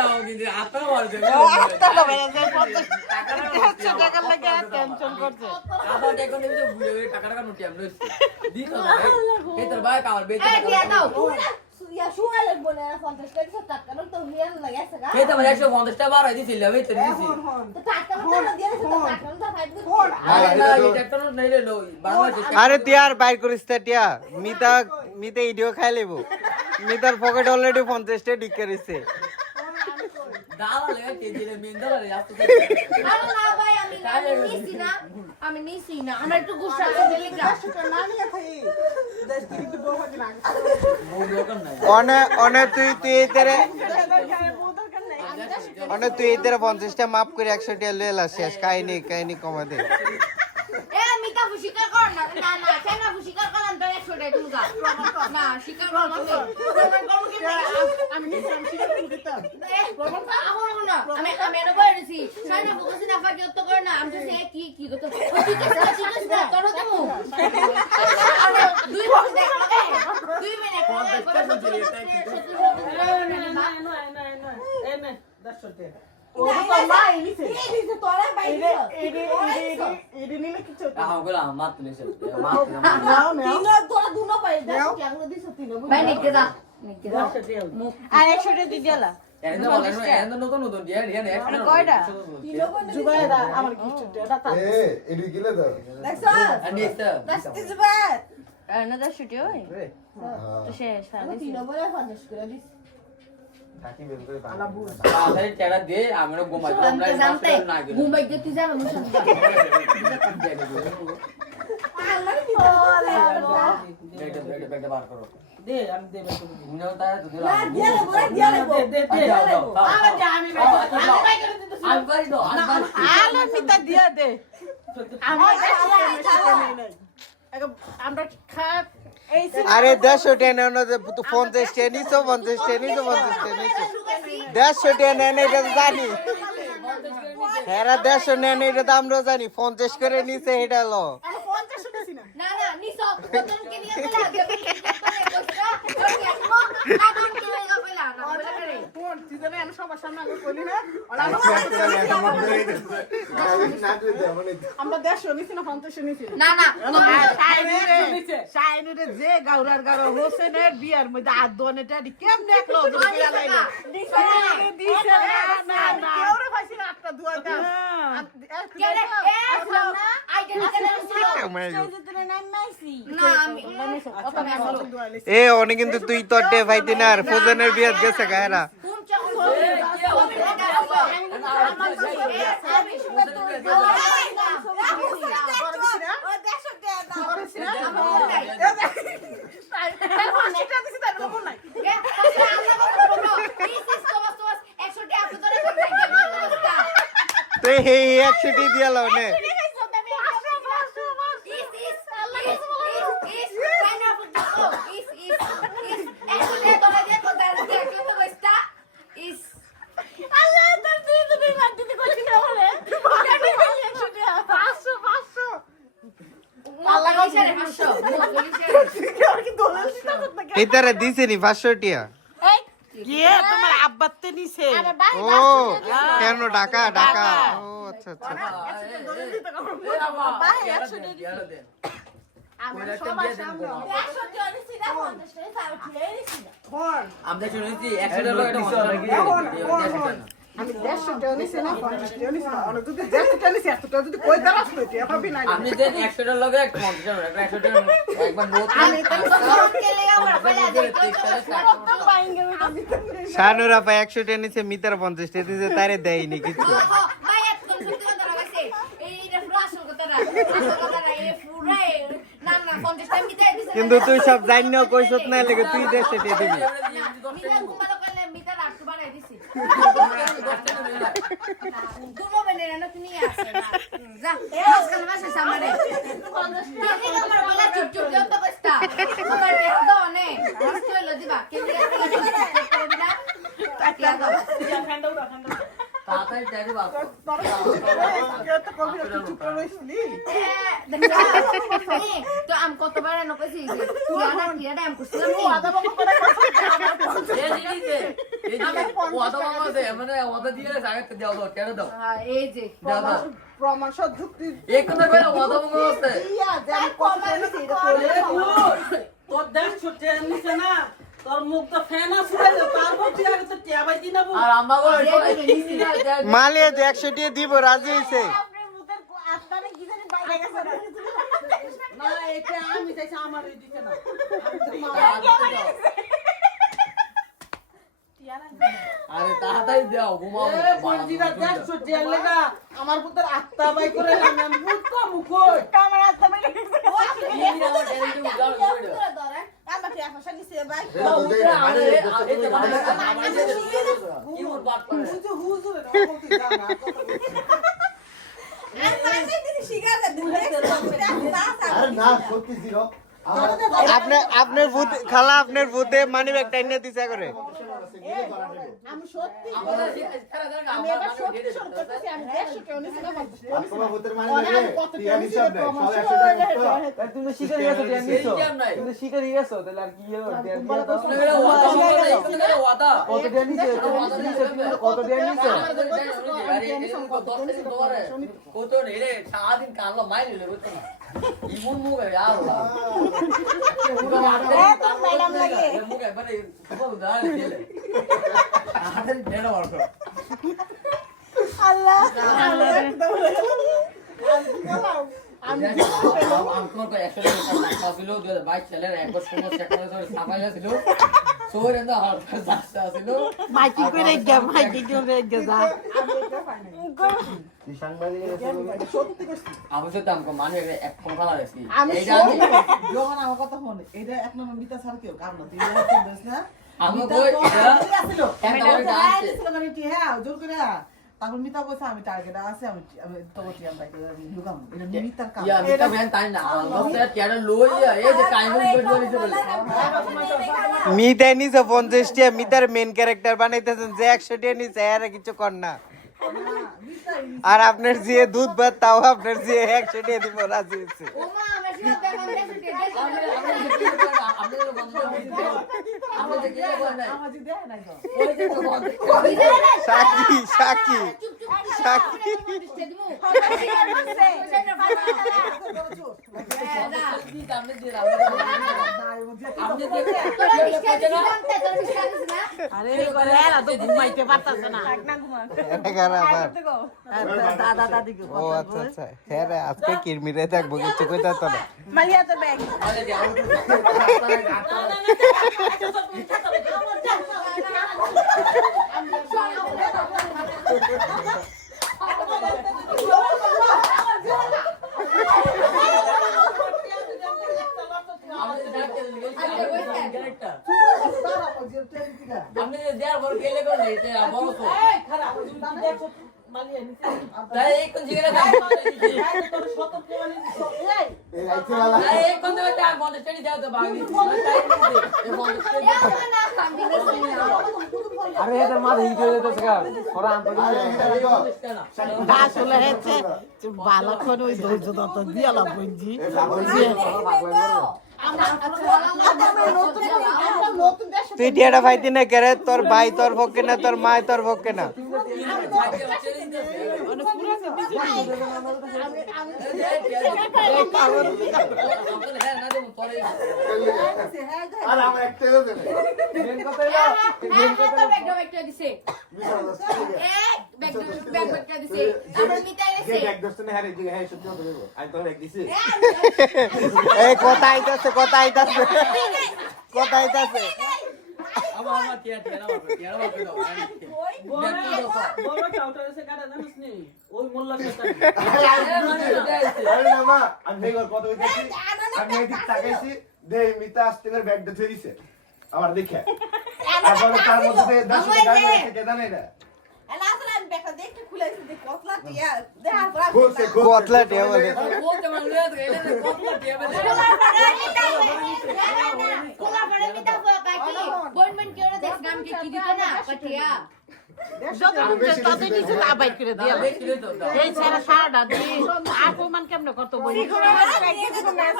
দাও কিন্তু আপনারা বলছে টাকা লাগে টেনশন করছে টাকা দেখো নেই যে বুড়ে বুড়ে টাকা টাকা নোটি আমরা দিত না এই তোর ভাই কামার বেচে এই দিয়া দাও ইয়া শুয়ে লাগবো না 50 টাকা টাকা তো মিয়ান লাগাছে গা এই তো মানে 150 টাকা বার দিছিল আমি তো দিছি তো টাকা তো দিয়ে দিছে টাকা তো ফাইভ আরে না এটা তো নাই রে লই বাংলাদেশ আরে তিয়ার বাইর করিস তিয়া মিতা ইডিও খাই লেবো মিতার পকেট অলরেডি 50 টাকা ঢুকে রইছে দাও লাগে কেজি রে মেন্দালা রে আসতে আরে না ভাই আমি নিছি না আমার একটু গুসা আছে লেগা না নিয়ে থাই 10 টাকা তো বহুত না অনে তুই এতেরে অনে তুই এতেরে 50 টাকা মাপ করে 100 টাকা লয়ে লা শেষ কাহিনী কমা দে এ মিতা ফুশিকার কর না না না কেন ফুশিকার করলাম তো 100 টাকা তুমি যা না শিকার কর না আমি নিছিলাম শিকার করে দিতাম আমি এনে বলেছি সাইনে বুঝছি না ফাকি তো করে না আমি তো সে কি করতে ঠিক আছে তোর তো মু আরে 2 বক্স দেখ 2 মিনিট এনে 10 টাকা ও তো মাই নিছে এই যে তোরা বাইরে এই নিলে কিছু আমগুলা মাত নিছে নাও নাও তিনো তোরা দুনো পাই দাও কি আগুলো দিছ তিনো ভাই নিকে দা আর 100 টাকা দিলা এন্ড বলেন এন্ড নতুন দিয়া দিয়া নে মানে কয়টা জুবাইদা আমার কিছু টাকা এডি গিলে দাও দেখছ আনি এটা দাস জুবাই Another studio, eh? তো শেষ আমি তিনো বলে 50 করে দিছি থাকি বের করে আলা বুড় আরে টেড়া দে আমরা গোমাই আমরা জানতে মুম্বাই তে তুই যাবে মুসা বেটা বার করো দে আমি দেব তুমি মুনে তাই তো দিলা না দিয়া লেবো দে আমি আলবাই দো আলবাই আলো মিতা দিয়া দে আমার আমরা খাত এই আরে 100 টাকা নেন তো 50 টাকা নিছো 50 টাকা নিছো 50 টাকা নিছো 100 টাকা নেন এটা তো জানি হেরা 100 নেন এটা তো আমরা জানি 50 করে নিছে এটা লো 50 শুনেছি না না না নিছো তোকে নিয়ে চলে যাবে লাগান কে লাগা কইলা না বলে করে ফোন তুই জানি আমি সবার সামনে আগে কইলি না ওলা আমরা 100 নিছি না 50 নিছি না না শাইনুরে যে গাউরার গারো হোসেনের বিয়ার মধ্যে আদ দনেটা কেমনে একলো দিছে দিছে না না কেউরে ভাইছি না একটা দুয়া দা কেলে আসলাম না আইডেন্টি না আমি এ অনে কিন্তু তুই তোর ডে ভাইতি না আর ফজনের বিয়াত গেছে গায়রা তো হে 100 টি দিয়া লাও নে এটারে দিছে নি 500 টিয়া কে তোমার আব্বাতে নিছে ও কেন ঢাকা ও আচ্ছা আচ্ছা আমরা শুনেছি 100 টাকা একটা আমি 100 টাকা নিছি না 50 টাকা নিছি না অনেক যদি 100 টাকা নিছি এত টাকা যদি কই দাঁড়াস তো তুই ভাবি না আপনি যে 100 টাকা লগে একটা 50 টাকা একটা 100 টাকা একবার নোট শানুরা ভাই 100 টাকা নিছে মিটার 50 টাকা দিছে তারে দেয়নি কিছু কিন্তু তুই সব জানিও কইছত না লাগে তুই 100 টাকা দিবি তাড়াতাড়ি ট্যাটু বার কর। তো আমি কতবার এনে কইছি যে কিয়ানা আমি করছিলাম নি এই জিনিসে, এই জিনিসে, ওয়াদা মামা আছে, মানে ওয়াদা দিয়ে রাখছে, আগে থেকে দেওয়া দাও, কেন দাও? এই যে দাও দাও। প্রমাণ সহ যুক্তি এই কথা কইলে ওয়াদা মামা আছে। দিয়া যে আমি কত করেছি এটা করে তোর দেখ ছুটে নিছে না তোর মুখ তো ফ্যান আসলে তারপর তুই আগে তো টিয়া বাইতি না আর আম্মা বলে, মালিয়ে 100 টাকা দিব রাজি হইছে আপনার মুখের আত্মারে কি জানি বাইরে গেছে না এটা আমি চাইছি আমার এই দিকে না আরে তাড়াতাড়ি দাও, ঘুমাও। এ বলজিরা দেখ ছুটে লাগা আমার পুত্র আত্মা বাই করে আমি মুখ তো মুখই আমার আত্মা বাইরে গেছে এই নিয়ে আমার ট্যালেন্ট উজাড় করে দাও। আমার কি আফসা নিছে ভাই আরে এই যে মানে কি ওর বাত করে। হুজুর হুজুর বলতে জানা আরে না সত্যি জিরো আপনার ভূত খালা আপনার ভূতে মানি ব্যাগ টাইনে দিছে করে আমি সত্যি আমাদের খেলা দেন না, আমি এবার সত্যি শুরু করতেছি আমি 150 কেউ নিছি না তোমার ভূতের মানে লাগে টিয়া হিসাব নাই 100 টাকা তুমি শিকারি গেছো ধ্যান দিছো এই নাই। তুমি শিকারি গেছো তাহলে আর কি হলো ধ্যান দিছো তুমি এটা ওয়াদা মামা না, এখানে গেলে ওয়াদা। কত ধ্যান দিছো কত ধ্যান দিছো আমাদের দেন শুনি, আরে এরকম 10 দিন তোমারে কত রে সারাদিন কানলো মাইল লে বুঝছো না ইমন মুগে আর ম্যাডাম লাগে মুগে মানে সুপার দাঁড় দিলে আরে দেন বড় আল্লাহ আমি তো 100 টাকা ছিল 2022 সালের একবার সময় চেক করে ছাপাইলা ছিল সোরে না আর যাচ্ছে ছিল মাইকি করে গিয়া মাইকি করে গিয়া যা তুই সাংবাদিক সত্যি কইছি আমি তো আমকো মানে এক ফোন করা গেছি আমি এইটা যখন আমার কথা শুনে এটা এক নম্বর মিতা স্যার কেউ কাম না তুই দেখ না আমি কই এটা একটা করে ডান্স হ্যাঁ জোর করে তারপর মিতা কইছে আমি টার্গেট আছে আমি তো টিয়া বাই করে ঢুকাম এটা মিতার কাম ইয়া মিটা বেন তাই না দশটা কেন লই এই যে কাইমন ভিডিও দিতে বলে মিতাই নিছে 50 টাকা মিতার মেন ক্যারেক্টার বানাইতেছেন যে 100 টাকা নিছে আর কিছু কর না আর আপনার যে দুধ ভাত তাও আপনার যে 100 টাকা দিব রাজি হইছে ওমা আমরা শুধু বেমান দেখতে আমরা দেখি না আমার যে দেয় নাই তো ওই যে তো বন্ধ সাকি সাকি সাকি আপনি দিয়ে আপনি আরে করে এরা তো ঘুমাইতে পারতাছ না এগারা আবার দাদা দাদি কে ও আচ্ছা আচ্ছা হ্যাঁ রে আজকে কিরমিরে থাকবো কিছু কইতা তো না মালিয়া তো ব্যাগ আরে যাও আপনি দেয়ার পর গেলে কোন দিতে বড় তো খারাপ তুমি দেখছো মালিয়া নিছে তাই এক কোন জিগরে দাও তোর শত প্রমাণ দিছো এই আইছে वाला তাই এক কোন দেবে তা বন্ধ স্টেডি দাও তো বাগলি তাই এই বন্ধ স্টেডি আরে এটা মাথা হিট হয়ে যেতেছে গা ওরা আনতে আসলে হচ্ছে বালাখন ওই ধৈর্য দত্ত দিয়ালা বুঝি তুই টিয়াটা পাইতি না কেরে তোর ভাই তোর পক্ষে না তোর মা তোর পক্ষে না আর আমার একটা দেবে মেন কথা হলো মেন কথা এক দশটা না হারে দিকে হ্যাঁ সত্যি কথা বলবো আমি তো এক দিছি এই কথা আইতাছে কথা আইতাছে কথা আইতাছে আমার টিয়া টিয়া বাবা দাও বড় চাউটা এসে কাটা জানিস নি ওই মোল্লা কথা আরে না মা আমি এই কথা কইতেছি আমি এদিক তাকাইছি দেই মিতা আসতে করে ব্যাগটা ধরে দিছে আবার দেখে তারপরে তার মধ্যে 10 টাকা থেকে জানে না খুলছে কতলা টিয়া বলে বলতে মানে গেলে কতলা টিয়া বলে যত তাতে কিছু আবাই করে দিয়া এই সারা সারাটা দিন আর প্রমাণ কেমনে করতে বলি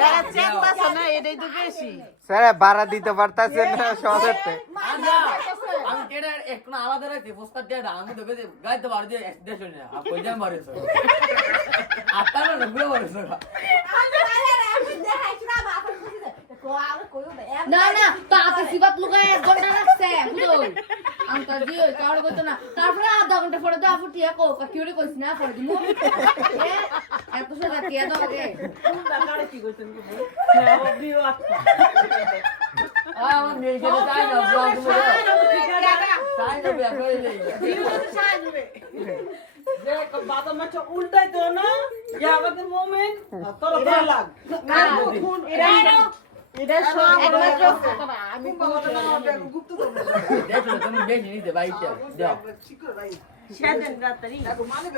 সারা চেক পাস না এটাই তো বেশি স্যার ভাড়া দিতে পারতাছে না সহজে আমি কেডা একটু আলাদা রাখছি পোস্টার ডেটা আমি তো গেছে গাইতে পারছি দেশে না আর কই জাম মারিছো আপনারা না গুলো মারিছো না না তাতে সিবাত লুকায় 1 ঘন্টা রাখছে বুঝো আঙ্কাল জি ওই কাউরে কইতো না তারপরে আধা ঘন্টা পরে তো আপু টিয়া কো কিউরে কইছ না পরে দিমু এত সারা টিয়া দাও আগে আমার মেয়ে কে চাই না ব্লগ করে চাই না বিয়া করে দেই বাদাম মাছ উল্টাই তো না ইয়া আমাদের মোমেন্ট তোর লাগ এটা সব আমি গুপ্ত দেখো তুমি বেশি নিতে বাইটা দাও মানে